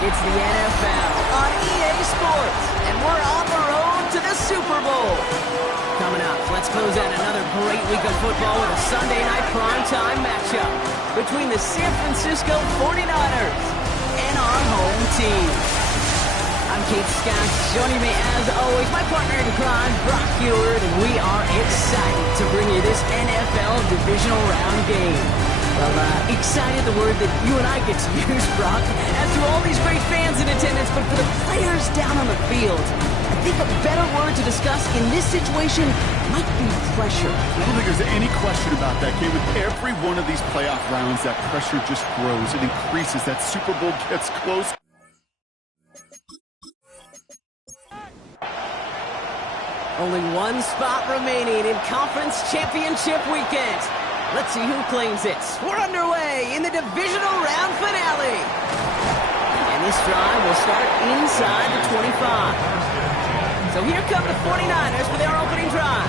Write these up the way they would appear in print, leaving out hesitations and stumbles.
It's the NFL on EA Sports, and we're on the road to the Super Bowl. Coming up, let's close out another great week of football with a Sunday night primetime matchup between the San Francisco 49ers and our home team. I'm Kate Scott, joining me as always, my partner in crime, Brock Heward, and we are excited to bring you this NFL Divisional Round game. Well, excited, the word that you and I get to use, Brock, as do all these great fans in attendance, but for the players down on the field, I think a better word to discuss in this situation might be pressure. I don't think there's any question about that, Kate. With every one of these playoff rounds, that pressure just grows. It increases. That Super Bowl gets close. Only one spot remaining in Conference Championship Weekend. Let's see who claims it. We're underway in the Divisional Round finale. And this drive will start inside the 25. So here come the 49ers for their opening drive.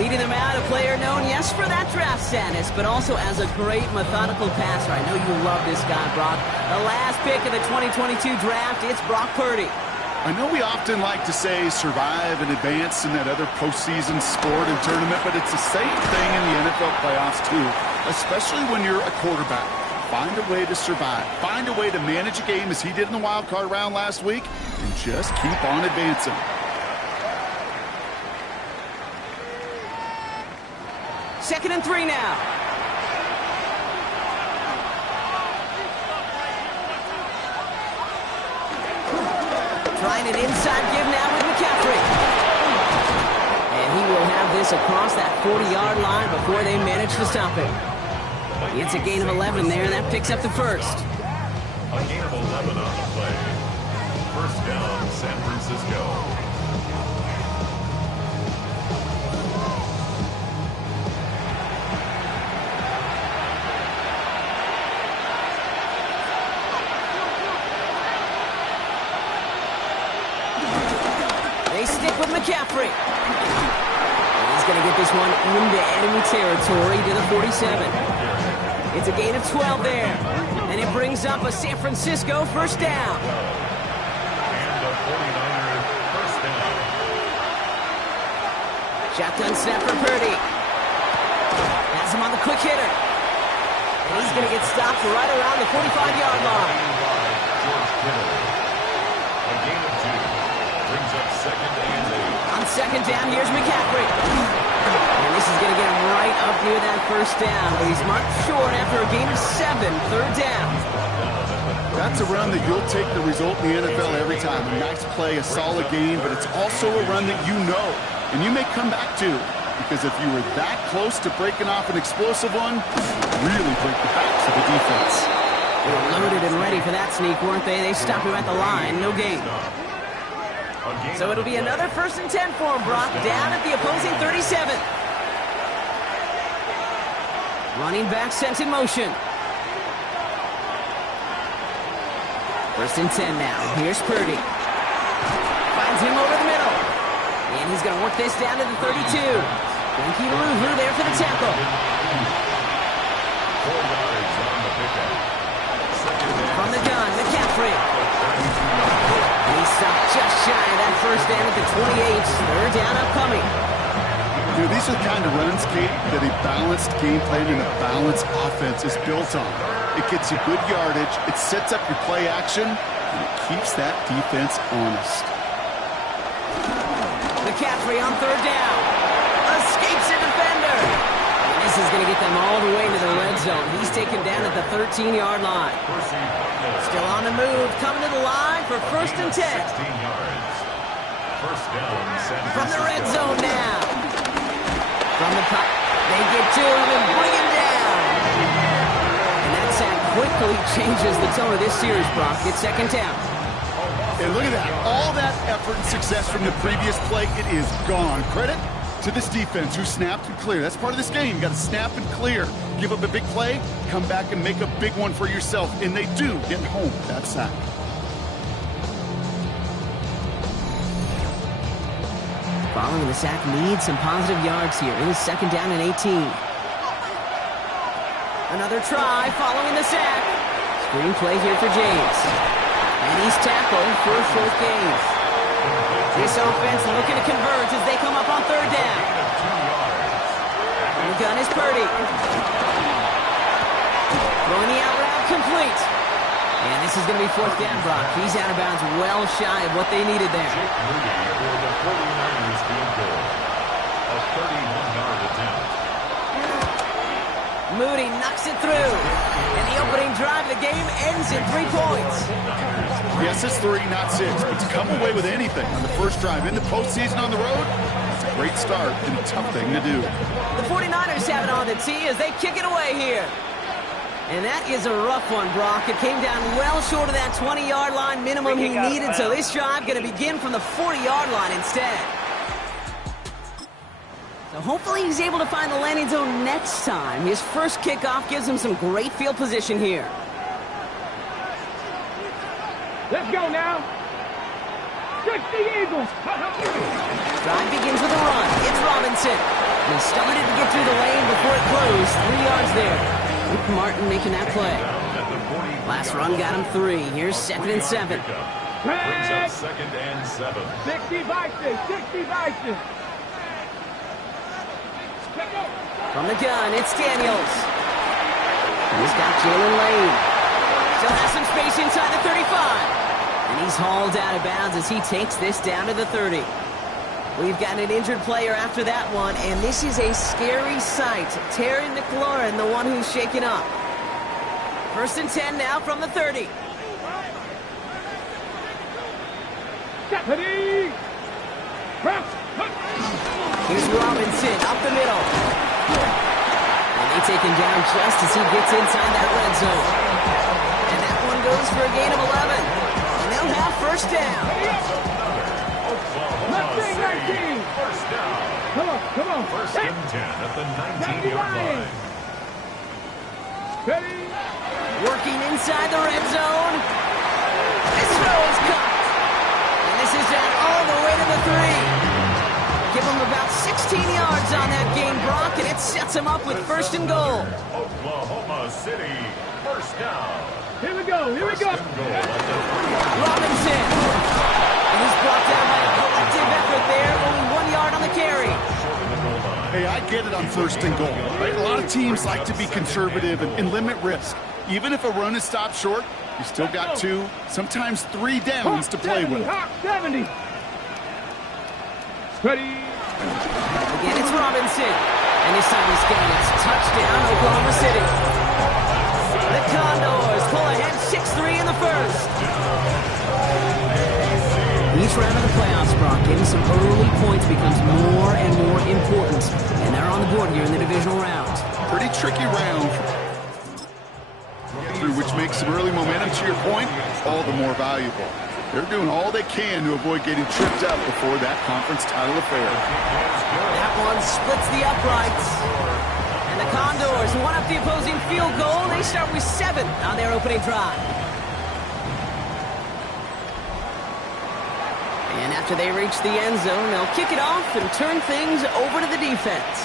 Leading them out, a player known, yes, for that draft status, but also as a great methodical passer. I know you love this guy, Brock. The last pick of the 2022 draft, it's Brock Purdy. I know we often like to say survive and advance in that other postseason sport and tournament, but it's the same thing in the NFL playoffs too, especially when you're a quarterback. Find a way to survive. Find a way to manage a game as he did in the wild card round last week, and just keep on advancing. Second and 3 now. Trying an inside give now with McCaffrey. And he will have this across that 40-yard line before they manage to stop him. It's a gain of 11 there, and that picks up the first. A gain of 11 on the play. First down, San Francisco. Stick with McCaffrey. He's going to get this one into enemy territory to the 47. It's a gain of 12 there. And it brings up a San Francisco first down. And the 49ers first down. Shotgun snap for Purdy. Has him on the quick hitter. And he's going to get stopped right around the 45-yard line. A gain of 2. Brings up second and 8. On second down, here's McCaffrey. And this is going to get him right up near that first down, but he's marked short after a gain of 7, third down. That's a run that you'll take the result in the NFL every time. A nice play, a solid game, but it's also a run that you know, and you may come back to, because if you were that close to breaking off an explosive one, really break the backs of the defense. They were loaded and ready for that sneak, weren't they? They stopped him at the line, no gain. So it'll be another first and 10 for him, Brock, down at the opposing 37. Running back sent in motion. First and 10 now. Here's Purdy. Finds him over the middle. And he's going to work this down to the 32. Frankie Louvu there for the tackle. 4 yards on the pickup. From the gun, McCaffrey. He stopped just shy of that first down at the 28. Third down upcoming. You know, these are the kind of runs, Kate, that a balanced game plan and a balanced offense is built on. It gets you good yardage, it sets up your play action, and it keeps that defense honest. McCaffrey on third down. Escapes a defender. And this is going to get them all the way to the red zone. He's taken down at the 13-yard line. Still on the move, coming to the line for first and 10. 16 yards. First down, San Francisco. From the red zone now. From the top, they get to him and bring him down. And that sack quickly changes the tone of this series, Brock. It's second down. And look at that. All that effort and success from the previous play, it is gone. Credit to this defense who snapped and cleared. That's part of this game. You got to snap and clear. Give up a big play, come back and make a big one for yourself. And they do get home with that sack. Following the sack needs some positive yards here. It is second down and 18. Another try following the sack. Screen play here for James. And he's tackled for a short gain. This offense looking to converge as they come up on third down. And the gun is Purdy. Throwing the out route complete. And this is going to be fourth down, Brock. He's out of bounds well shy of what they needed there. For the 49ers field goal. A 31-yard attempt. Moody knocks it through. And the opening drive of the game ends in 3 points. Yes, it's 3, not 6. But to come away with anything on the first drive in the postseason on the road, it's a great start and a tough thing to do. The 49ers have it on the tee as they kick it away here. And that is a rough one, Brock. It came down well short of that 20-yard line minimum he needed, so this drive going to begin from the 40-yard line instead. So hopefully he's able to find the landing zone next time. His first kickoff gives him some great field position here. Let's go now. 60 Eagles. Drive begins with a run. It's Robinson. And he started to get through the lane before it closed. 3 yards there. Luke Martin making that play. Last run got him 3. Here's 2nd and 7. Brings up 2nd and 7. 60 Vikings. 60 Vikings. From the gun, it's Daniels. He's got Jalen Lane. Still has some space inside the 35. And he's hauled out of bounds as he takes this down to the 30. We've got an injured player after that one, and this is a scary sight. Terry McLaurin, the one who's shaken up. 1st and 10 now from the 30. Stephanie. Here's Robinson up the middle. And they take him down just as he gets inside that red zone. And that one goes for a gain of 11. And they'll have first down. First down. Come on. 1st and 10 at the 19-yard line. Ready? Working inside the red zone. This throw is caught. And this is down all the way to the 3. Give him about 16 yards on that gain, Brock, and it sets him up with 1st and goal. Oklahoma City. First down. Here we go. First and goal at the 3. Robinson. And he's brought down by a collective effort there. Only 1 yard on the carry. Hey, I get it on 1st and goal. Right? A lot of teams like to be conservative and limit risk. Even if a run is stopped short, you still got 2, sometimes 3 downs to play with. Hawk 70. Ready? Again, it's Robinson. And this time he's getting it. Touchdown, Oklahoma City. The Condors pull ahead 6-3 in the first. Each round of the playoffs, Brock, getting some early points becomes more and more important. And they're on the board here in the divisional round. Pretty tricky round, through which makes some early momentum, to your point, all the more valuable. They're doing all they can to avoid getting tripped up before that conference title affair. That one splits the uprights. And the Condors one up the opposing field goal. They start with 7 on their opening drive. And after they reach the end zone, they'll kick it off and turn things over to the defense.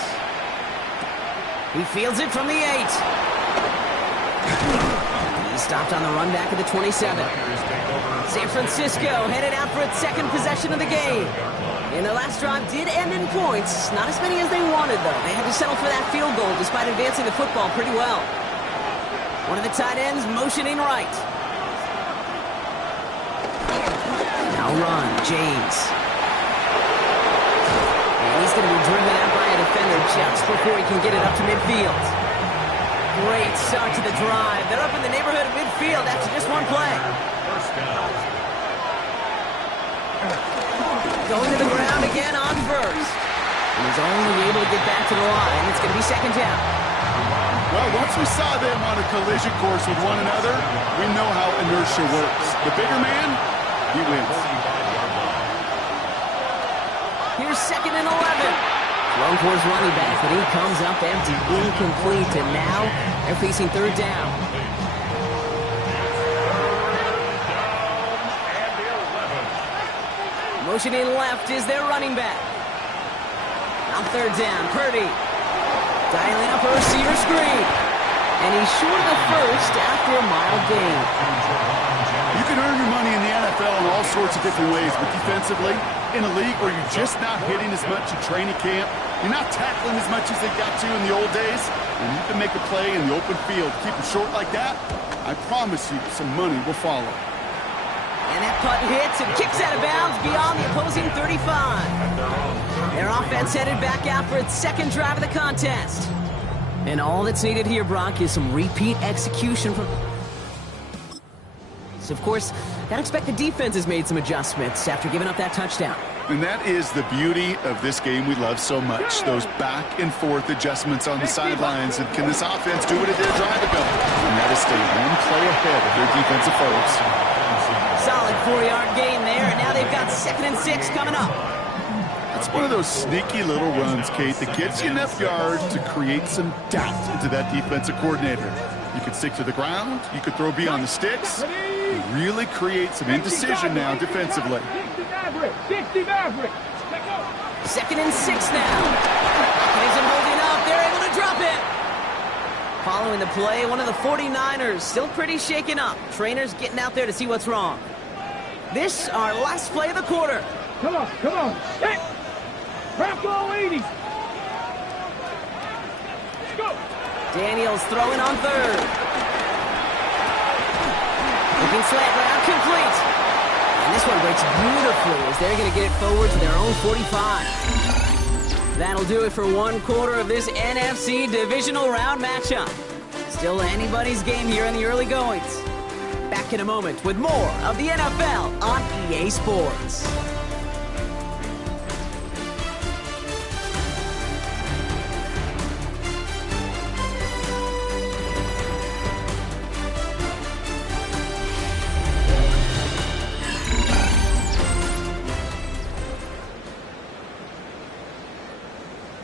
He fields it from the 8. He stopped on the run back at the 27. San Francisco headed out for its 2nd possession of the game. And the last drive did end in points. Not as many as they wanted, though. They had to settle for that field goal despite advancing the football pretty well. One of the tight ends motioning right. Now run, James. And he's going to be driven out by a defender just before he can get it up to midfield. Great start to the drive. They're up in the neighborhood of midfield after just one play. First down. Going to the ground again on first. And he's only able to get back to the line. It's going to be 2nd down. Well, once we saw them on a collision course with one another, we know how inertia works. The bigger man, he wins. Here's 2nd and 11. Thrown towards running back, but he comes up empty, incomplete, and now they're facing 3rd down. Motioning left is their running back. On 3rd down, Purdy. Dialing up a receiver screen. And he's short of the first after a mild gain. You can earn your money in NFL in all sorts of different ways, but defensively, in a league where you're just not hitting as much in training camp, you're not tackling as much as they got to in the old days, and you can make a play in the open field. Keep it short like that, I promise you some money will follow. And that punt hits and kicks out of bounds beyond the opposing 35. Their offense headed back out for its second drive of the contest. And all that's needed here, Brock, is some repeat execution from... So, of course, I'd expect the defense has made some adjustments after giving up that touchdown. And that is the beauty of this game we love so much, those back-and-forth adjustments on the sidelines. And can this offense do what it did a drive ago? And that is stay one play ahead of their defensive foes. Solid 4-yard gain there, and now they've got 2nd and 6 coming up. It's one of those sneaky little runs, Kate, that gets you enough yards to create some doubt into that defensive coordinator. You could stick to the ground, you could throw beyond the sticks, and really create some indecision now defensively. 60 Maverick. 2nd and 6 now. Isn't holding up, they're able to drop it. Following the play, one of the 49ers still pretty shaken up. Trainers getting out there to see what's wrong. This, our last play of the quarter. Come on, come on. Hey. Crack all 80. Let's go. Daniels throwing on 3rd. Looking slant route, complete. And this one breaks beautifully as they're going to get it forward to their own 45. That'll do it for one quarter of this NFC Divisional Round matchup. Still anybody's game here in the early goings. Back in a moment with more of the NFL on EA Sports.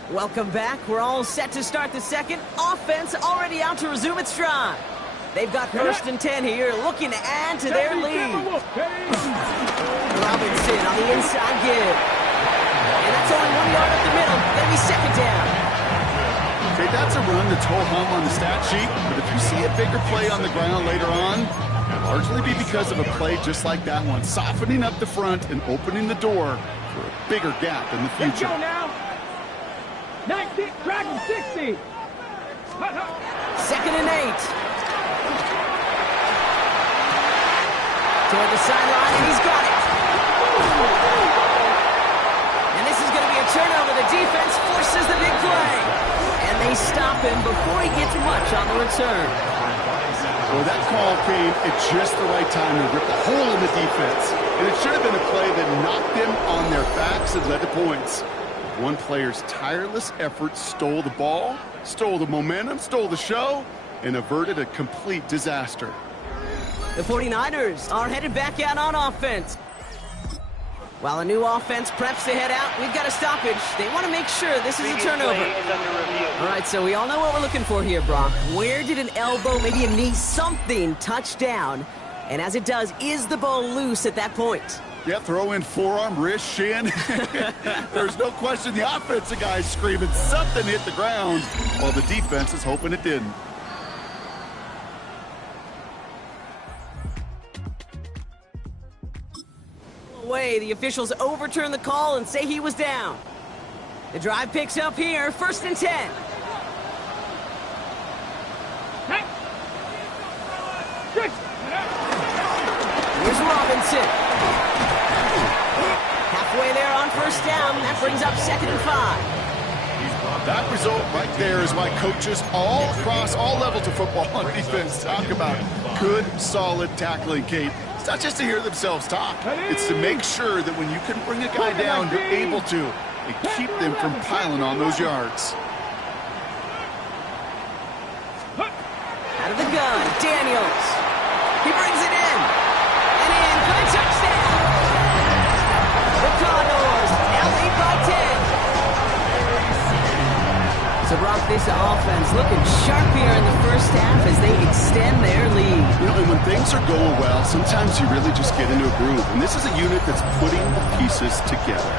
Welcome back. We're all set to start the second. Offense already out to resume its drive. They've got 1st and 10 here, looking to add to their lead. Robinson on the inside give. And that's only 1 yard up the middle. That'll be 2nd down. Okay, that's a run that's ho-hum on the stat sheet, but if you see a bigger play on the ground later on, it'll largely be because of a play just like that one, softening up the front and opening the door for a bigger gap in the Let's future. go now. 19, Dragon 60. 2nd and 8. Toward the sideline, and he's got it. And this is going to be a turnover. The defense forces the big play. And they stop him before he gets much on the return. Well, that call came at just the right time to rip a hole in the defense. And it should have been a play that knocked them on their backs and led to points. One player's tireless effort stole the ball, stole the momentum, stole the show, and averted a complete disaster. The 49ers are headed back out on offense. While a new offense preps to head out, we've got a stoppage. They want to make sure this is a turnover. All right, so we all know what we're looking for here, Brock. Where did an elbow, maybe a knee, something touch down? And as it does, is the ball loose at that point? Yeah, throw in forearm, wrist, shin. There's no question the offensive guy's screaming something hit the ground while the defense is hoping it didn't. Away, the officials overturn the call and say he was down. The drive picks up here, 1st and 10. Here's Robinson. Halfway there on 1st down. That brings up 2nd and 5. That result right there is why coaches all across all levels of football on defense talk about good, solid tackling, Kate. It's not just to hear themselves talk. It's to make sure that when you can bring a guy down, you're able to, and keep them from piling on those yards. Out of the gun, Daniels. He brings it in. And in for the touchdown. The Condors now lead by 10. So, Brock, this offense looking sharp here in the 1st half as they extend their lead. You know, and when things are going well, sometimes you really just get into a groove. And this is a unit that's putting the pieces together.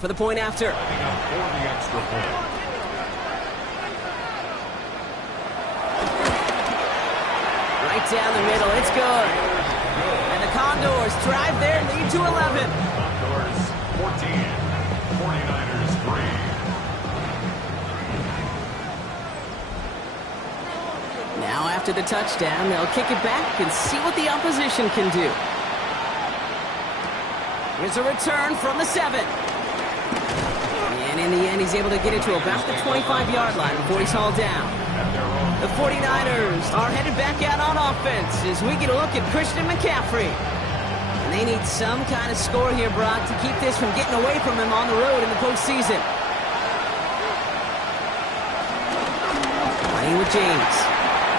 for the point after. Lining up for the extra point. Right down the middle. It's good. And the Condors drive their lead to 11. Condors 14, 49ers 3. Now after the touchdown, they'll kick it back and see what the opposition can do. Here's a return from the 7. And in the end, he's able to get it to about the 25-yard line before he's hauled down. The 49ers are headed back out on offense as we get a look at Christian McCaffrey. And they need some kind of score here, Brock, to keep this from getting away from him on the road in the postseason. Playing with James.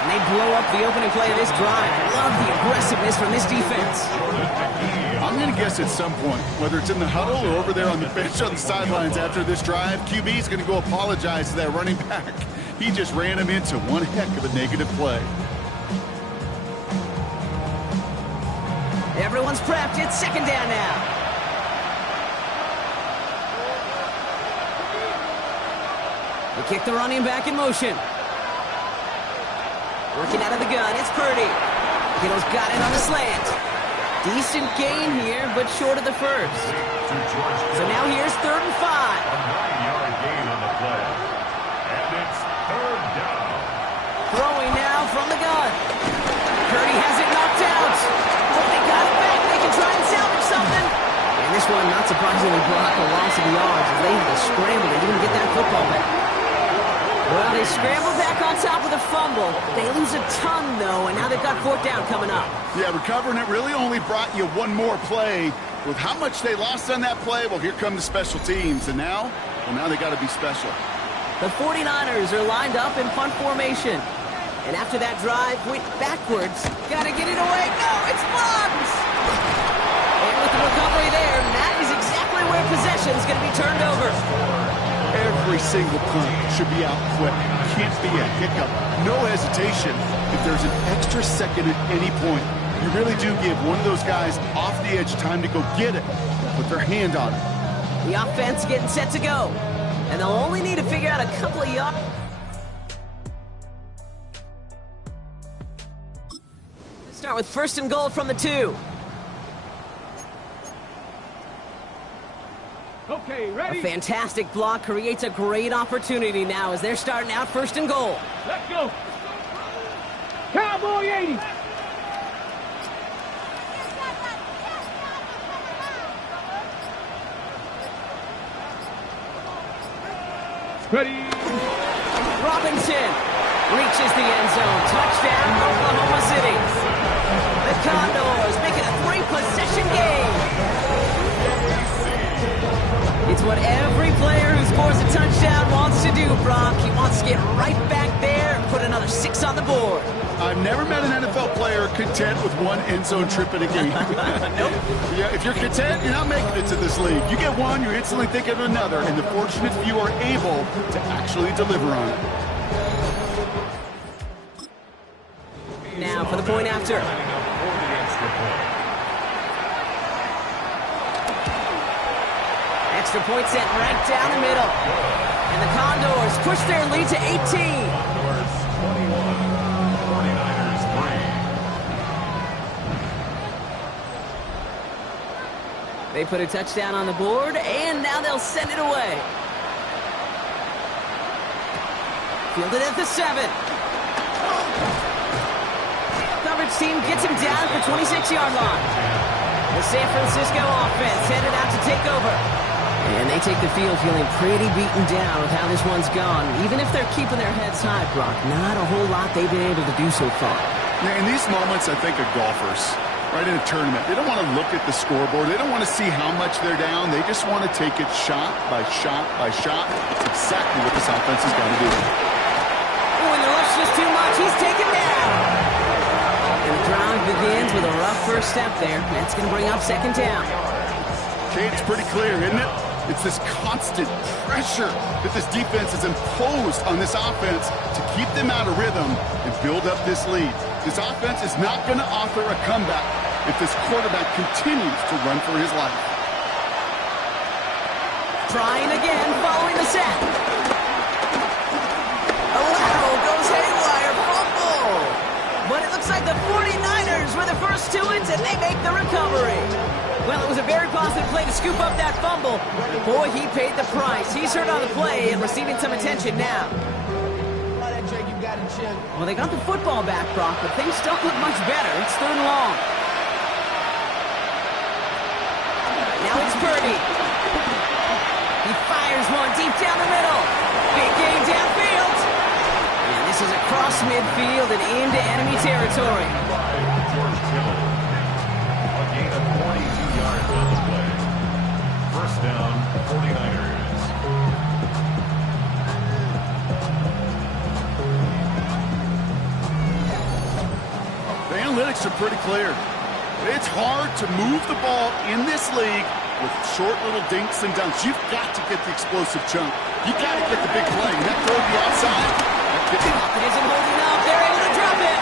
And they blow up the opening play of this drive. I love the aggressiveness from this defense. I'm going to guess at some point, whether it's in the huddle or over there on the bench on the sidelines after this drive, QB is going to go apologize to that running back. He just ran him into one heck of a negative play. Everyone's prepped. It's second down now. They kick the running back in motion. Working out of the gun. It's Purdy. Kittle's got it on the slant. Decent gain here, but short of the first. So now here's 3rd and 5. A 9-yard gain on the play. And it's 3rd down. Throwing now from the gun. Purdy has it knocked out. Oh, they got it back. They can try and salvage something. And this one, not surprisingly, brought a loss of yards as they had to scramble to even get that football back. Well, they scrambled back on top of the fumble. They lose a ton, though, and now they've got 4th down coming up. Yeah, recovering it really only brought you one more play. With how much they lost on that play, well, here come the special teams. And now, well, now they got to be special. The 49ers are lined up in punt formation. And after that drive, went backwards. Got to get it away. No, it's blocked! And with the recovery there, that is exactly where possession is going to be turned over. Every single punt should be out quick. Can't be a hiccup. No hesitation. If there's an extra second at any point, you really do give one of those guys off the edge time to go get it, put their hand on it. The offense getting set to go. And they'll only need to figure out a couple of yards. Start with 1st and goal from the 2. Okay, ready? A fantastic block creates a great opportunity now as they're starting out 1st and goal. Let's go. Cowboy 80. Ready. Robinson reaches the end zone. Touchdown, Oklahoma City. The Condors make it a 3-possession game. It's what every player who scores a touchdown wants to do, Brock. He wants to get right back there and put another 6 on the board. I've never met an NFL player content with one end zone trip in a game. Nope. Yeah, if you're content, you're not making it to this league. You get one, you're instantly thinking of another, and the fortunate few are able to actually deliver on it. Now for the point after. Lining up for the extra point. Extra point set right down the middle. And the Condors push their lead to 18. Condors 21, 49ers 3. They put a touchdown on the board, and now they'll send it away. Fielded at the 7. Coverage team gets him down at the 26-yard line. The San Francisco offense headed out to take over. And they take the field feeling pretty beaten down with how this one's gone. Even if they're keeping their heads high, Brock, not a whole lot they've been able to do so far. Now, in these moments, I think of golfers, right, in a tournament. They don't want to look at the scoreboard. They don't want to see how much they're down. They just want to take it shot by shot by shot. It's exactly what this offense has got to do. Oh, and the rush is too much. He's taken down. And the drive begins with a rough first step there. That's going to bring up 2nd down. Okay, it's pretty clear, isn't it? It's this constant pressure that this defense has imposed on this offense to keep them out of rhythm and build up this lead. This offense is not going to offer a comeback if this quarterback continues to run for his life. Trying again, following the sack. A lateral goes haywire, fumble. But it looks like the 49ers were the first to it, and they make the recovery. Well, it was a very positive play to scoop up that fumble. Boy, he paid the price. He's hurt on the play and receiving some attention now. Well, they got the football back, Brock, but things don't look much better. It's 3rd and long. Now it's Purdy. He fires one deep down the middle. Big gain downfield. And this is across midfield and into enemy territory. George Kittle. A gain of 42 yards on the play. First down, 49ers. The analytics are pretty clear. It's hard to move the ball in this league with short little dinks and dunks. You've got to get the explosive chunk. You've got to get the big play. And that throw to the outside. It isn't holding up. They're able to drop it.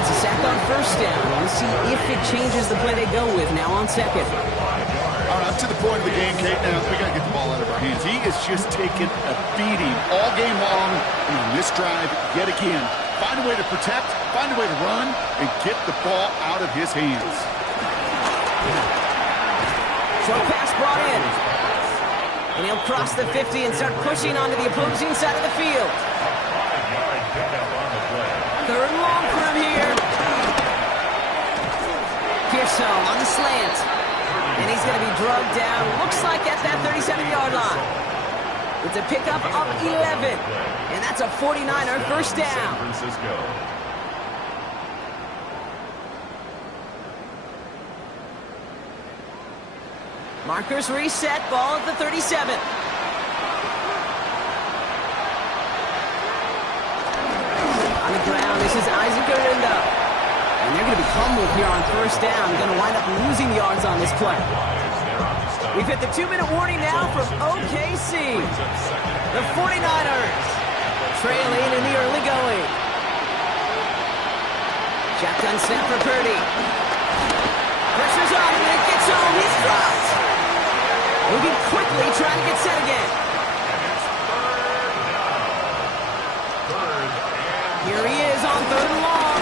It's a sack on first down. We'll see if it changes the play they go with now on second. All right, up to the point of the game, Kate. Now, we got to get the ball out of our hands. He is just taking a beating all game long. And on this drive, yet again, find a way to protect, find a way to run, and get the ball out of his hands. Short pass brought in. And he'll cross the 50 and start pushing onto the opposing side of the field. 3rd and long for him here. Pearson on the slant. And he's going to be drugged down, looks like at that 37-yard line. It's a pickup of 11. And that's a 49er first down. San Francisco. Markers reset, ball at the 37. On the ground, this is Isaac Arinda. And they're going to be humbled here on first down. Going to wind up losing yards on this play. We've hit the 2-minute warning now from OKC. The 49ers trailing in the early going. Shotgun snap for Purdy. Pressure's on him, and it gets home. He's dropped. Moving quickly, trying to get set again. Here he is on 3rd and long.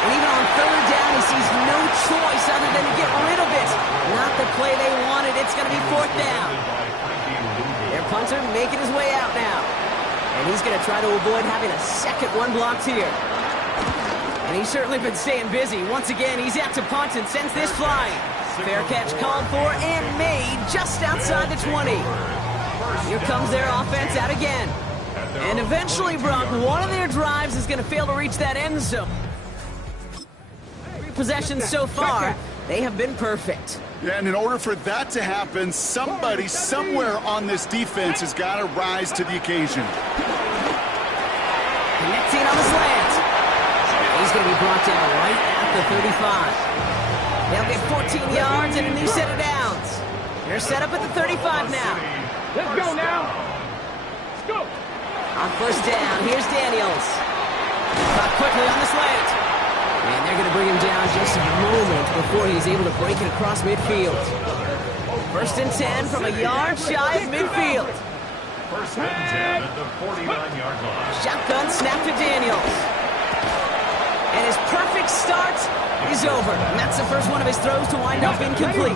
And even on 3rd down, he sees no choice other than to get rid of it. Not the play they wanted. It's going to be 4th down. Their punter making his way out now. And he's going to try to avoid having a second one blocked here. And he's certainly been staying busy. Once again, he's out to punt and sends this flying. Fair catch called for and made just outside the 20. Here comes their offense out again. And eventually, Brock, one of their drives is going to fail to reach that end zone. 3 possessions so far, they have been perfect. Yeah, and in order for that to happen, somebody somewhere on this defense has got to rise to the occasion. Connecting on the slant. He's going to be brought down right at the 35. They'll get 14 yards and a new set of downs. They're set up at the 35 now. Let's go now. Let's go. On first down, here's Daniels. Caught quickly on the slant. And they're going to bring him down just a moment before he's able to break it across midfield. 1st and 10 from a yard shy of midfield. 1st and 10 at the 49-yard line. Shotgun snap to Daniels. And his perfect start is over. And that's the first one of his throws to wind up incomplete.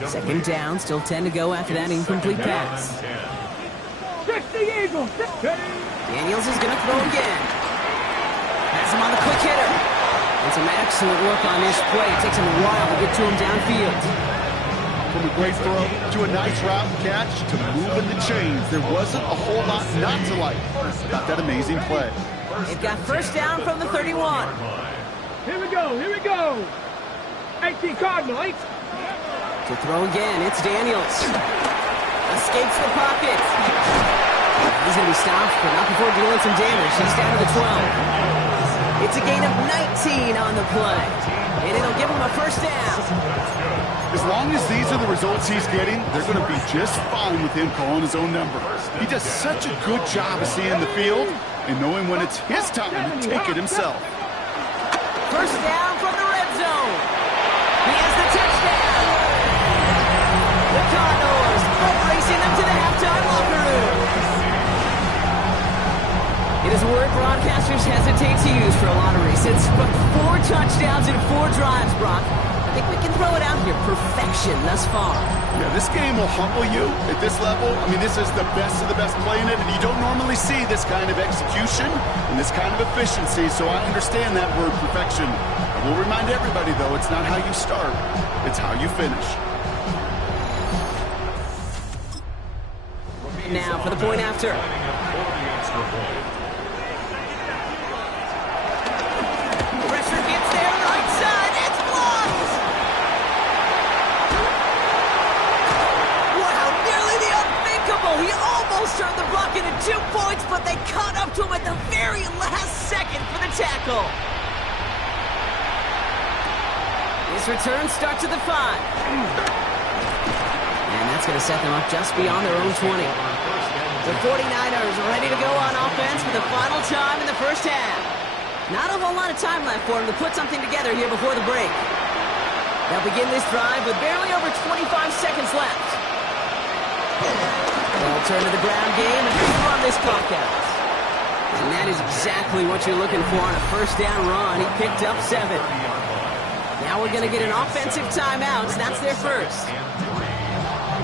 2nd down, still 10 to go after that incomplete pass. Daniels is going to throw again. Has him on the quick hitter. And some excellent work on this play. It takes him a while to get to him downfield. From a great throw to a nice route catch to moving the chains. There wasn't a whole lot not to like about that amazing play. They've got first down from the 31. Here we go, here we go. 18 Cardinals. To throw again, it's Daniels. Escapes the pocket. He's going to be stopped, but not before dealing some damage. He's down to the 12. It's a gain of 19 on the play. And it'll give him a first down. As long as these are the results he's getting, they're going to be just fine with him calling his own number. He does such a good job of seeing the field and knowing when it's his time to take it himself. First down from the red zone. He has others hesitate to use for a lot of reasons. But 4 touchdowns in 4 drives, Brock. I think we can throw it out here. Perfection thus far. Yeah, this game will humble you at this level. I mean, this is the best of the best playing it, and you don't normally see this kind of execution and this kind of efficiency, so I understand that word perfection. I will remind everybody, though, it's not how you start, it's how you finish. Now for the point after. Pressure gets there, right side, it's blocked! Wow, nearly the unthinkable. He almost turned the block into 2 points, but they caught up to him at the very last second for the tackle. This return starts at the 5. And that's going to set them up just beyond their own 20. The 49ers are ready to go on offense for the final time in the first half. Not a whole lot of time left for them to put something together here before the break. They'll begin this drive with barely over 25 seconds left. They'll turn to the ground game and run this clock out. And that is exactly what you're looking for on a first down run. He picked up 7. Now we're going to get an offensive timeout. That's their first.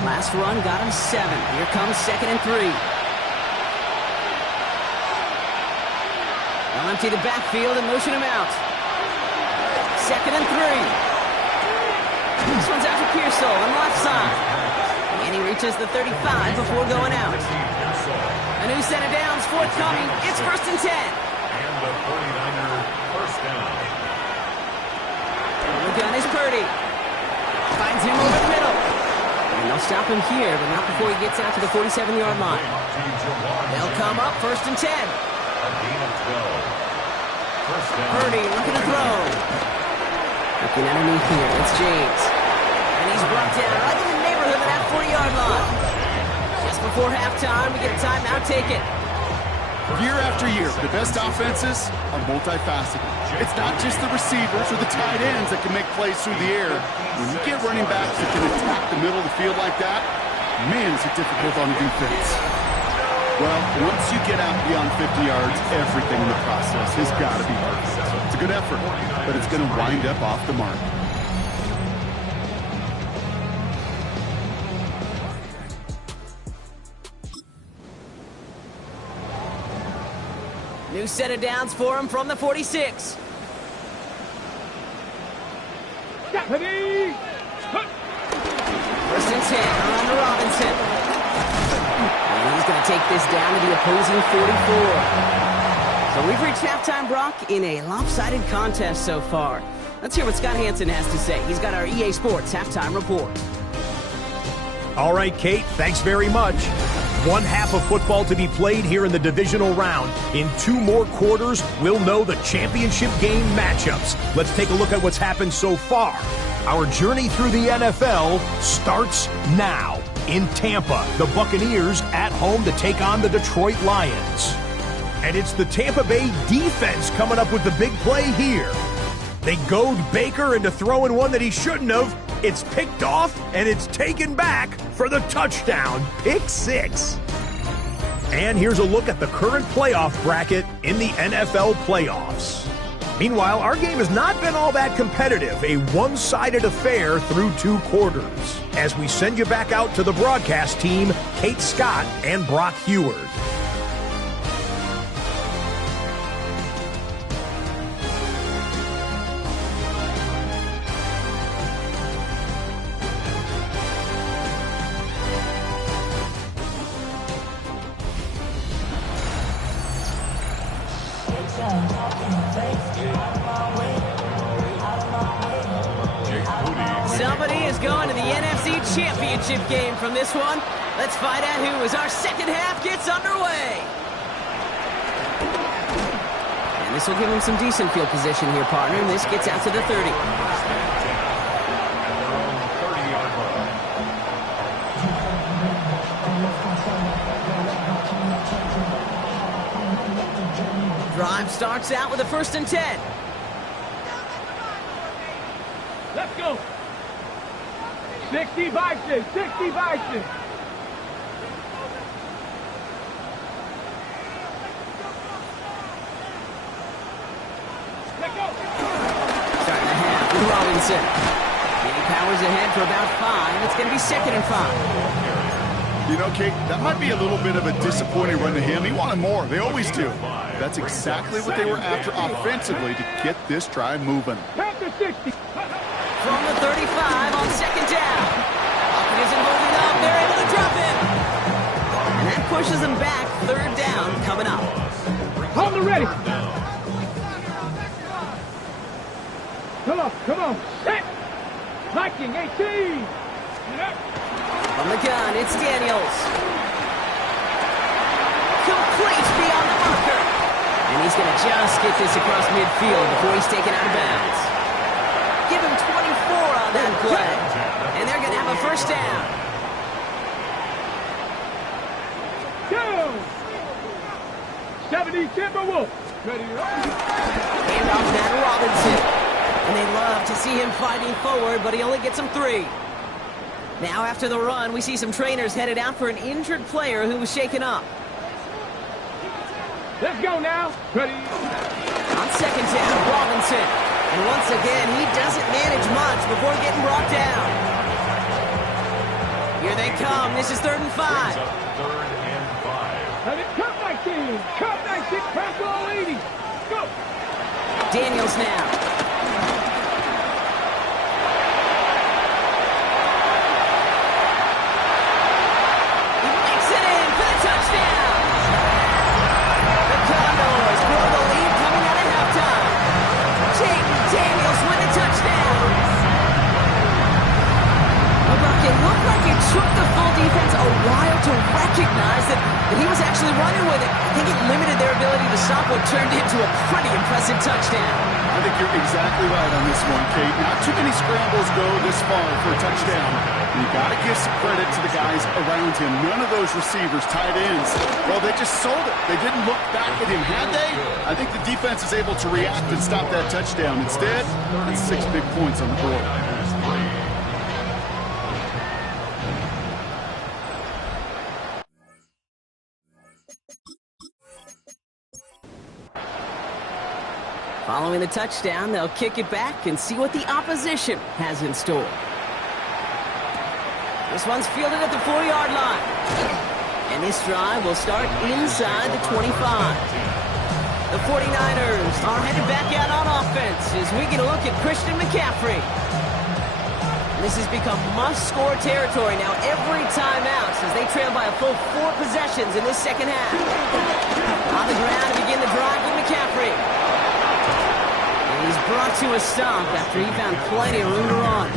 Last run got him 7. Here comes 2nd and 3. They'll empty the backfield and motion him out. 2nd and 3. This one's out to Pearsall on the left side. And he reaches the 35 before going out. A new set of downs forthcoming. It's 1st and 10. And the 49er first down. The gun is Purdy. Finds him over the middle. And they'll stop him here, but not before he gets out to the 47-yard line. They'll come up 1st and 10. A gain of 12. First down. Purdy looking to throw. Looking underneath here. It's James. And he's brought down right in the neighborhood of that 40-yard line. Just before halftime, we get a timeout taken. Year after year, the best offenses are multifaceted. It's not just the receivers or the tight ends that can make plays through the air. When you get running backs that can attack the middle of the field like that, man, is it difficult on defense. Well, once you get out beyond 50 yards, everything in the process has got to be perfect. It's a good effort, but it's going to wind up off the mark. New set of downs for him from the 46. Ready? 1st and 10 on to Robinson. And he's going to take this down to the opposing 44. So we've reached halftime, Brock, in a lopsided contest so far. Let's hear what Scott Hansen has to say. He's got our EA Sports halftime report. All right, Kate, thanks very much. One half of football to be played here in the divisional round. In 2 more quarters, we'll know the championship game matchups. Let's take a look at what's happened so far. Our journey through the NFL starts now. In Tampa, the Buccaneers at home to take on the Detroit Lions. And it's the Tampa Bay defense coming up with the big play here. They goad Baker into throwing one that he shouldn't have. It's picked off, and it's taken back for the touchdown. Pick 6. And here's a look at the current playoff bracket in the NFL playoffs. Meanwhile, our game has not been all that competitive, a one-sided affair through 2 quarters. As we send you back out to the broadcast team, Kate Scott and Brock Heward. Somebody is going to the NFC Championship game from this one. Let's find out who as our second half gets underway. And this will give him some decent field position here, partner. And this gets out to the 30. Drive starts out with a 1st and 10. Let's go. 60 Bison, 60 Bison. Robinson. He powers ahead for about 5. It's going to be 2nd and 5. You know, Kate, that might be a little bit of a disappointing run to him. He wanted more. They always do. That's exactly what they were after offensively to get this drive moving. After 60. From the 35 on 2nd down. Lockett isn't holding up. They're able to drop him. And that pushes them back. 3rd down coming up. Hold the ready. Come on. Set. Viking 18. From the gun, it's Daniels. Complete beyond the marker. And he's going to just get this across midfield before he's taken out of bounds. Give him 24 on that play. And they're going to have a 1st down. Go. 70 Timberwolves. Ready. And off that Robinson. And they love to see him fighting forward, but he only gets them 3. Now after the run, we see some trainers headed out for an injured player who was shaken up. Let's go now. Ready. On 2nd down, Robinson. And once again, he doesn't manage much before getting brought down. Here they come. This is 3rd and 5. 3rd and 5. Let it cut 19. Cut 19. Pass all 80. Go. Daniels now. Touchdown! The Condors grow the lead coming out of halftime. Daniels with a touchdown. It looked like it took the full defense a while to recognize that he was actually running with it. I think it limited their ability to stop what turned into a pretty impressive touchdown. I think you're exactly right on this one, Kate. Not too many scrambles go this far for a touchdown. You got to give some credit to the guys around him. None of those receivers, tight ends, well, they just sold it. They didn't look back at him, had they? I think the defense is able to react and stop that touchdown. Instead, it's 6 big points on the board. Following the touchdown, they'll kick it back and see what the opposition has in store. This one's fielded at the 4-yard line. And this drive will start inside the 25. The 49ers are headed back out on offense as we get a look at Christian McCaffrey. This has become must-score territory now every time out as they trail by a full 4 possessions in this 2nd half. On the ground to begin the drive with McCaffrey. And he's brought to a stop after he found plenty of room to run.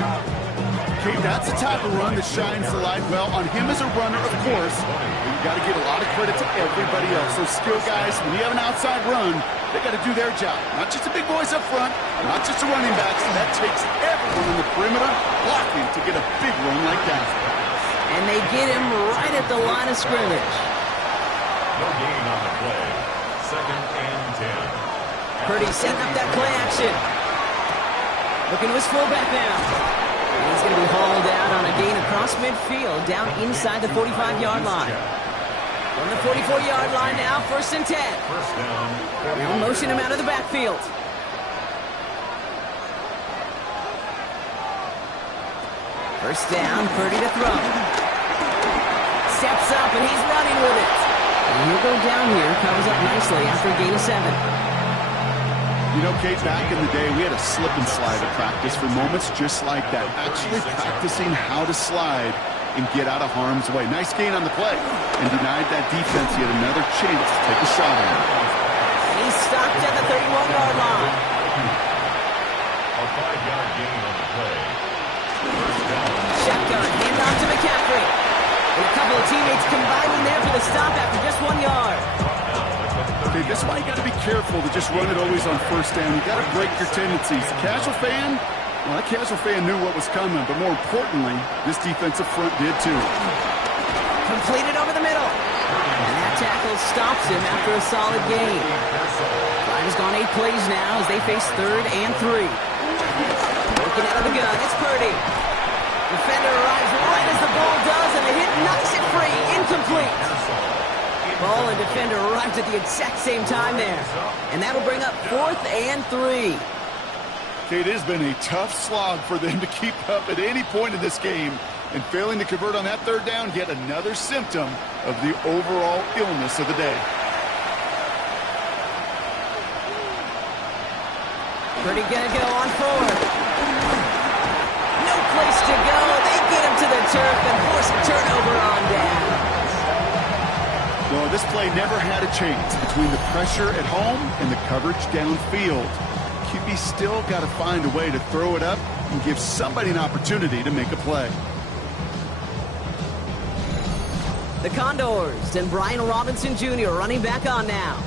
Okay, that's the type of run that shines the light well on him as a runner, of course. But you got to give a lot of credit to everybody else. Those skill guys, when you have an outside run, they got to do their job. Not just the big boys up front, not just the running backs. That takes everyone in the perimeter blocking to get a big run like that. And they get him right at the line of scrimmage. No gain on the play. 2nd and 10. Purdy setting up that play action. Looking to his fullback now. He's going to be hauled out on a gain across midfield, down inside the 45-yard line. From the 44-yard line now, 1st and 10. 1st down. They'll motion him out of the backfield. First down, Purdy to throw. Steps up, and he's running with it. And he'll go down here, covers up nicely after a gain of 7. You know, Kate, back in the day, we had a slip and slide at practice for moments just like that. Actually practicing how to slide and get out of harm's way. Nice gain on the play. And denied that defense yet another chance to take a shot at him. And he's stopped at the 31-yard line. A 5-yard gain on the play. First down. Shotgun, handoff to McCaffrey. And a couple of teammates combining there for the stop after just 1 yard. Okay, that's why you got to be careful to just run it always on first down. You got to break your tendencies. Casual fan, well, that casual fan knew what was coming, but more importantly, this defensive front did too. Completed over the middle. And that tackle stops him after a solid gain. Drive has gone 8 plays now as they face 3rd and 3. Working out of the gun, it's Purdy. Defender arrives right as the ball does, and the hit knocks it free. Incomplete. Ball and defender arrived at the exact same time there. And that'll bring up 4th and 3. Okay, it has been a tough slog for them to keep up at any point in this game. And failing to convert on that third down, yet another symptom of the overall illness of the day. Pretty gonna go on forward. No place to go. They get him to the turf and force a turnover on down. Well, this play never had a chance between the pressure at home and the coverage downfield. QB still got to find a way to throw it up and give somebody an opportunity to make a play. The Condors and Brian Robinson Jr. running back on now.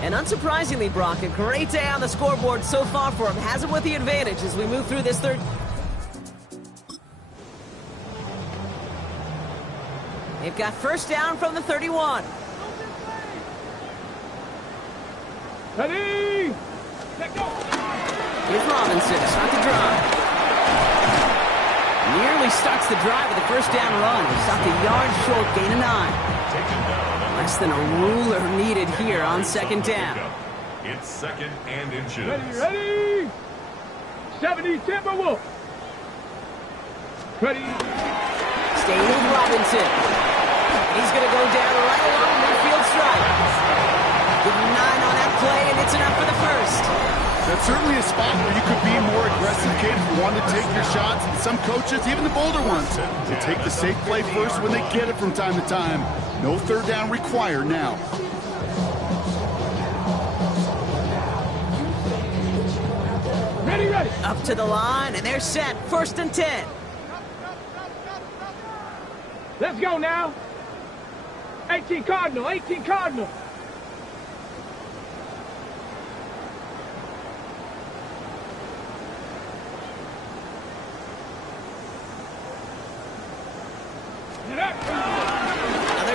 And unsurprisingly, Brock, a great day on the scoreboard so far for him. Has him with the advantage as we move through this third. They've got first down from the 31. Ready? Let go. Here's Robinson, start the drive. Nearly starts the drive with a first down run. He stopped a yard short, gain of 9. Less than a ruler needed here on second down. It's second and inches. Ready? 70 Timberwolves. Ready? Staying with Robinson. He's going to go down right along the midfield stripe. Give him 9 on that play, and it's enough for the first. That's certainly a spot where you could be more aggressive, kid, if you want to take your shots. And some coaches, even the bolder ones, will take the safe play first when they get it from time to time. No third down required now. Ready. Up to the line, and they're set. First and 10. Let's go now. 18 Cardinal. Another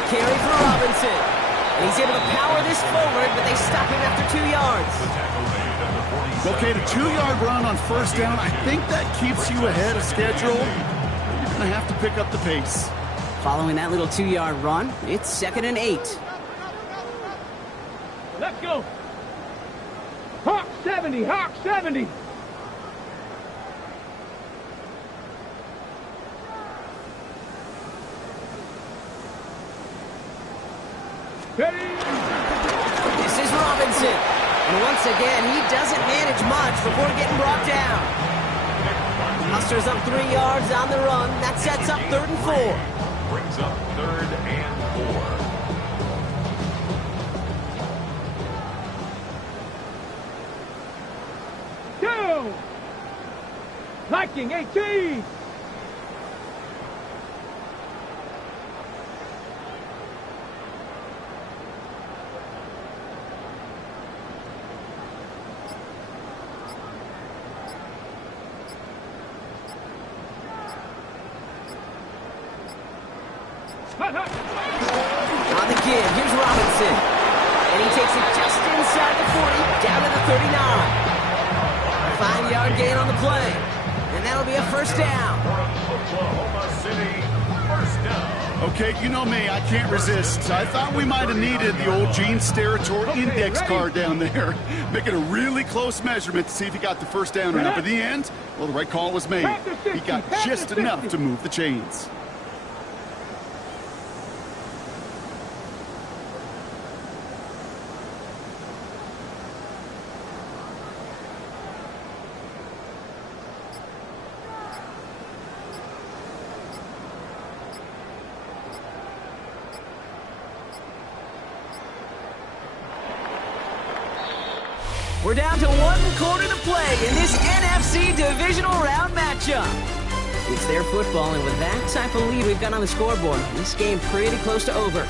carry for Robinson. And he's able to power this forward, but they stop him after 2 yards. Okay, the 2-yard run on first down, I think that keeps you ahead of schedule. You're going to have to pick up the pace. Following that little 2-yard run, it's second and 8. Let's go. Hawk 70. Ready? This is Robinson. And once again, he doesn't manage much before getting brought down. Musters up 3 yards on the run. That sets up third and 4. Brings up third and 4. Down. Viking 18. On the give, here's Robinson. And he takes it just inside the 40, down to the 39. A 5-yard gain on the play. And that'll be a first down. Oklahoma City, first down. Okay, you know me, I can't resist. I thought we might have needed the old Gene Steratore index card down there. Making a really close measurement to see if he got the first down or not. But in the end, well, the right call was made. He got just enough to move the chains. We're down to 1 quarter to play in this NFC Divisional Round matchup. It's their football, and with that type of lead we've got on the scoreboard, this game pretty close to over.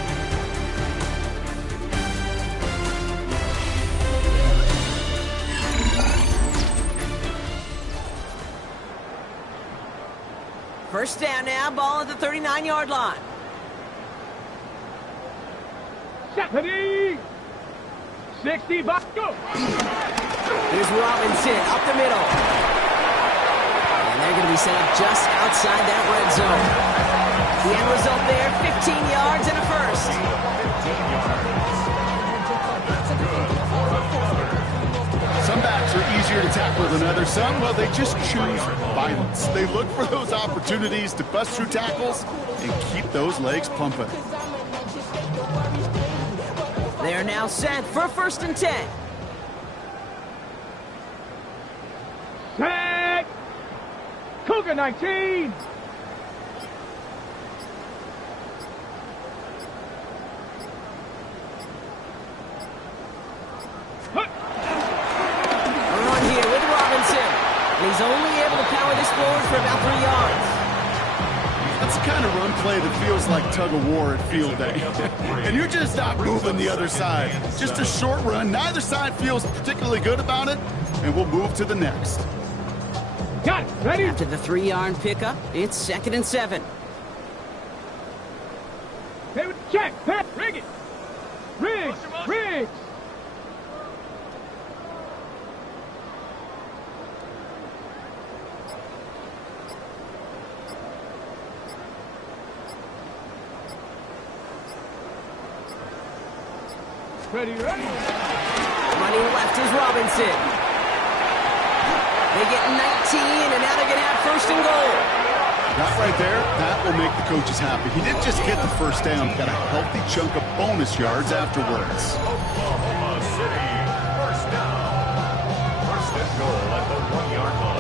First down now, ball at the 39-yard line. Stephanie. 60, go! Here's Robinson up the middle. And they're going to be set up just outside that red zone. The end result there, 15 yards and a first. Some backs are easier easier to tackle than others. Some, well, they just choose violence. They look for those opportunities to bust through tackles and keep those legs pumping. They're now set for 1st and 10. Set. Cougar 19. He's only able to power this forward for about 3 yards. That's the kind of run play that feels like tug-of-war at field day. And you're just not moving the other side. Just a short run. Neither side feels particularly good about it, and we'll move to the next. Got it. Ready? After the 3-yard pickup, it's 2nd and 7. Hey, with the check. Pat, rig it. Riggs. Riggs. Ready, ready. Running left is Robinson. They get 19, and now they're going to have 1st and goal. That right there, that will make the coaches happy. He didn't just get the first down, got a healthy chunk of bonus yards afterwards. Oklahoma City, 1st down. 1st and goal at the 1-yard line.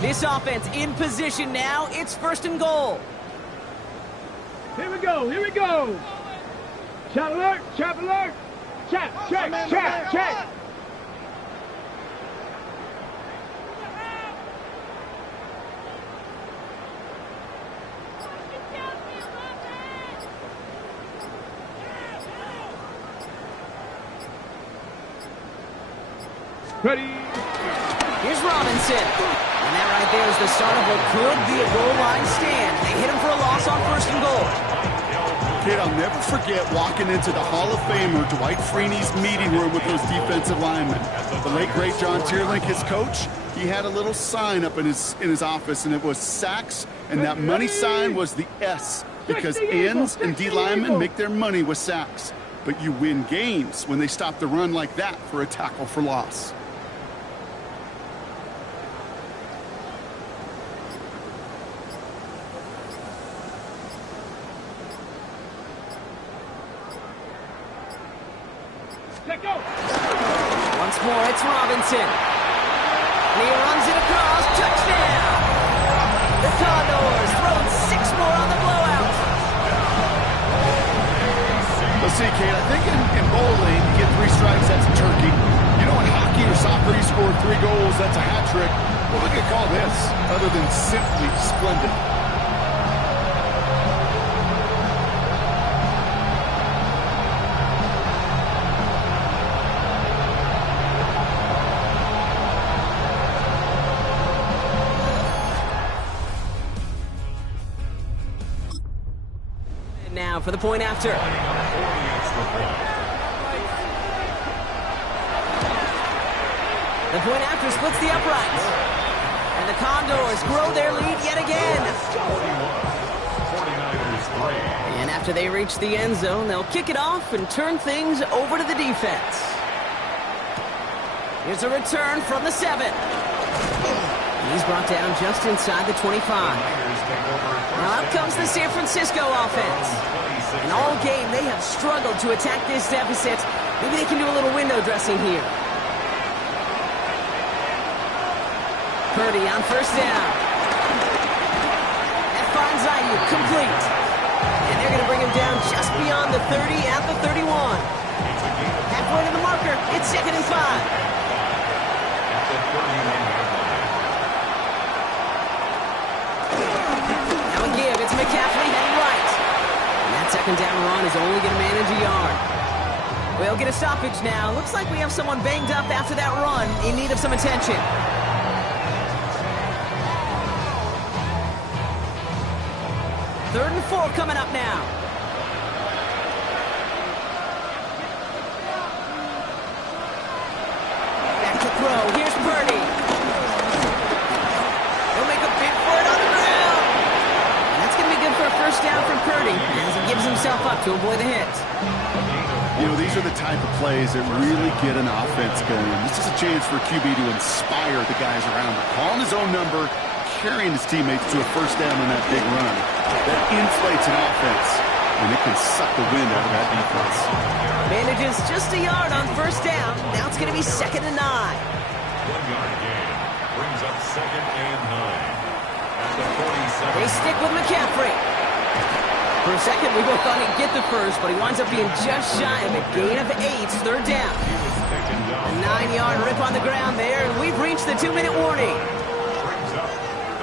This offense in position now. It's 1st and goal. Here we go. Here we go. Chat alert. Chat alert. Chat. Check. Chat. Check. Ready. Here's Robinson. And that right there is the start of what could be a goal line stand. They hit him for a loss on 1st and goal. Kid, I'll never forget walking into the Hall of Famer Dwight Freeney's meeting room with those defensive linemen. The late, great John Tierlink, his coach, he had a little sign up in his office, and it was sacks, and that money sign was the S, because ends and D linemen make their money with sacks. But you win games when they stop the run like that for a tackle for loss. Once more, it's Robinson. And he runs it across. Touchdown! The Condors throwing 6 more on the blowout. Let's see, Kate, I think in bowling, you get 3 strikes, that's a turkey. You know, in hockey or soccer, you score 3 goals, that's a hat trick. Well, look at call this, other than simply splendid. Now for the point after. The point after splits the uprights. And the Condors grow their lead yet again. And after they reach the end zone, they'll kick it off and turn things over to the defense. Here's a return from the 7. He's brought down just inside the 25. Now out comes the San Francisco offense. And all game, they have struggled to attack this deficit. Maybe they can do a little window dressing here. Purdy on 1st down. That finds Ayuk complete. And they're going to bring him down just beyond the 30 at the 31. Halfway to the marker, it's 2nd and 5. It's McCaffrey heading right. And that 2nd down run is only going to manage a yard. We'll get a stoppage now. Looks like we have someone banged up after that run in need of some attention. Third and 4 coming up now. Back to throw. Here's Purdy. He'll make a big for it on the ground. For a 1st down from Purdy, as he gives himself to avoid the hit. You know, these are the type of plays that really get an offense going. This is a chance for QB to inspire the guys around him. Calling his own number, carrying his teammates to a first down on that big run. That inflates an offense, and it can suck the wind out of that defense. Manages just a yard on first down. Now it's going to be 2nd and 9. 1-yard gain brings up 2nd and 9. At the 47. They stick with McCaffrey. For a second, we both thought he'd get the first, but he winds up being just shy of a gain of 8, 3rd down. A 9-yard rip on the ground there, and we've reached the 2-minute warning. Brings up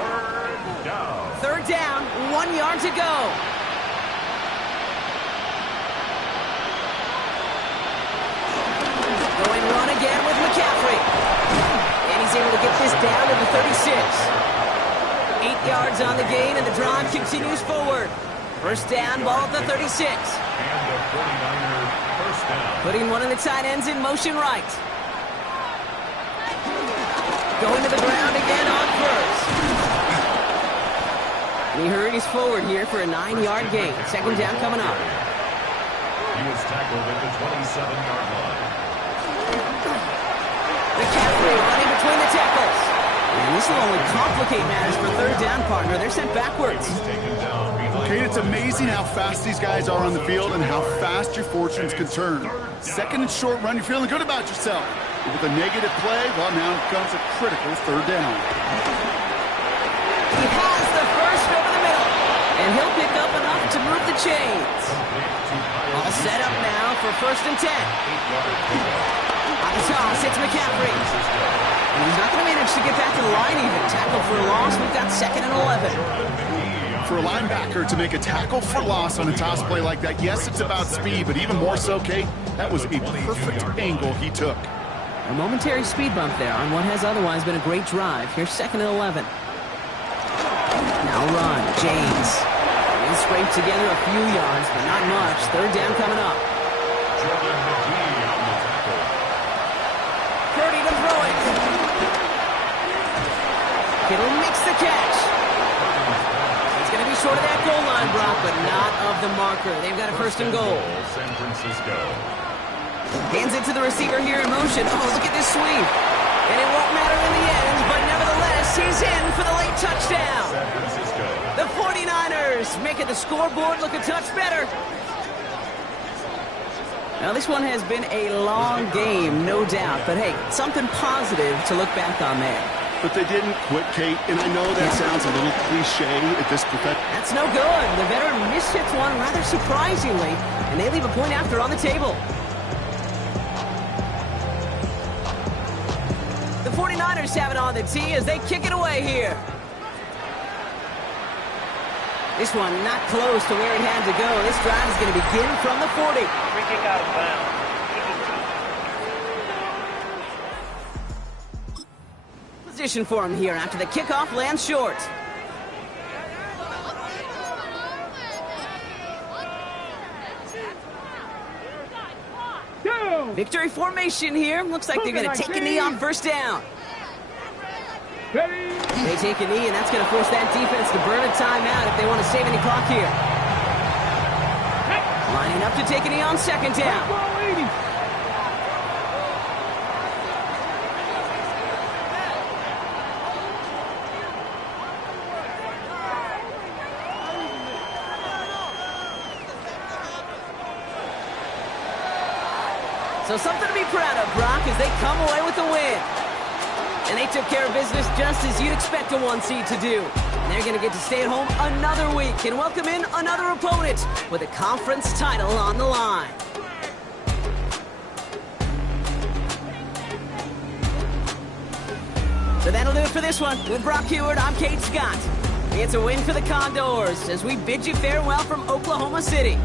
3rd down. 3rd down, 1 yard to go. Going run again with McCaffrey. And he's able to get this down to the 36. 8 yards on the gain, and the drive continues forward. First down, ball at the 36. And the 49ers first down. Putting one of the tight ends in motion right. Going to the ground again on first. And he hurries forward here for a 9-yard gain. 2nd down coming up. He was tackled at the 27-yard line. McCaffrey running between the tackles. And this will only complicate matters for 3rd down, partner. They're sent backwards. Taken down behind. Okay, it's amazing how fast these guys are on the field and how fast your fortunes can turn. 2nd and short run, you're feeling good about yourself. But with a negative play, well, now comes a critical 3rd down. He has the first over the middle. And he'll pick up enough to move the chains. All set up now for 1st and 10. On the toss, it's McCaffrey. And he's not going to manage to get back to the line even. Tackle for a loss, we've got 2nd and 11. For a linebacker to make a tackle for loss on a toss play like that, yes, it's about speed, but even more so, Kate, that was a perfect angle he took. A momentary speed bump there on what has otherwise been a great drive. Here's 2nd and 11. Now run, James. He'll scrape together a few yards, but not much. 3rd down coming up. Purdy to throw it. Kittle makes the catch. It's going to be short of that goal line, Brock, but not of the marker. They've got a 1st and goal. San Francisco. Hands it to the receiver here in motion. Oh, look at this sweep. And it won't matter in the end, but nevertheless, he's in for the late touchdown. San Francisco. The 49ers making the scoreboard look a touch better. Now, this one has been a long game, no doubt. But, hey, something positive to look back on there. But they didn't quit, Kate, and I know that sounds a little cliche at this point. That's no good. The veteran mishits one rather surprisingly, and they leave a point after on the table. The 49ers have it on the tee as they kick it away here. This one not close to where it had to go. This drive is going to begin from the 40. Free kick out of bounds. Position for him here after the kickoff lands short. Victory formation here. Looks like they're going to take a knee on 1st down. Ready? They take a knee, and that's going to force that defense to burn a timeout if they want to save any clock here. Lining up to take a knee on 2nd down. Ball 80. So something to be proud of, Brock, as they come away with the win. And they took care of business just as you'd expect a 1 seed to do. And they're going to get to stay at home another week and welcome in another opponent with a conference title on the line. So that'll do it for this one. With Brock Heward, I'm Kate Scott. It's a win for the Condors as we bid you farewell from Oklahoma City.